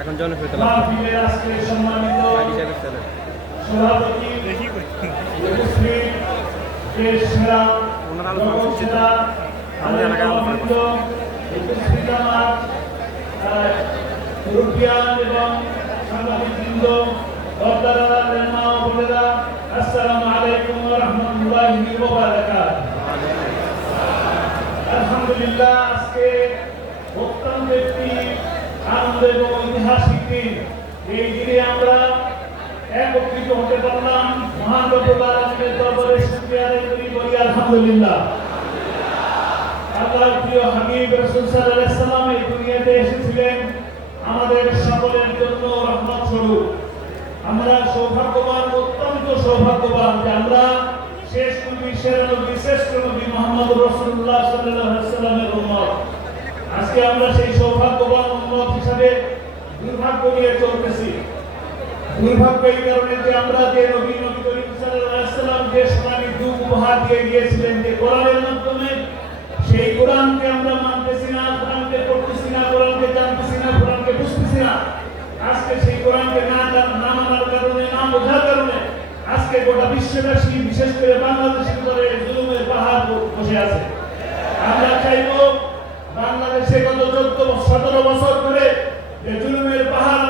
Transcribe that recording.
এখন জনপ্রিয়তা লাভ ওনারা আমাদের এলাকায় আসসালামু আলাইকুম ওয়া রাহমাতুল্লাহি ওয়া বারাকাতুহু। আলহামদুলিল্লাহ, আজকে অত্যন্ত একটি আনন্দ এবং ঐতিহাসিক দিন। এই দিনে আমরা একত্রিত হতে পারলাম। মহান রব্বুল আলামিনের দরবারে শুকরিয়া আদায় করি, বলি আলহামদুলিল্লাহ। আল্লাহর প্রিয় হাবিব রাসূল সাল্লাল্লাহু আলাইহি সাল্লাম এই দুনিয়াতে এসেছিলেন আমাদের সকলের জন্য রহমত স্বরূপ। আমরা সৌভাগ্যবান, অত্যন্ত সৌভাগ্যবান যে আমরা শেষ নবী, সেরা নবী, শ্রেষ্ঠ নবী মুহাম্মদ রাসূলুল্লাহ সাল্লাল্লাহু আলাইহি সাল্লামের উম্মত। আজকে আমরা সেই সৌভাগ্যবান উম্মত হিসাবে দুর্ভাগ্য নিয়ে চলতেছি। দুর্ভাগ্য এই কারণে যে আমরা যে নবী করিম সাল্লাল্লাহু আলাইহি সাল্লাম যে সোনালী যুগ উপহার দিয়ে গিয়েছিলেন, যে কোরআনের মাধ্যমে, সেই কোরআনকে আমরা মানতেছি না, কোরআনকে পড়তেছি না, কোরআনকে জানতেছি না, কোরআনকে বুঝতেছি না। আজকে সেই কোরআনকে না মানার কারণে, না বোঝার কারণে আজকে গোটা বিশ্ববাসী, বিশেষ করে বাংলাদেশের উপরে জুলুমের পাহাড় বসে আছে। আমরা চাইব বাংলাদেশে গত 17 বছর ধরে যে জুলুমের পাহাড়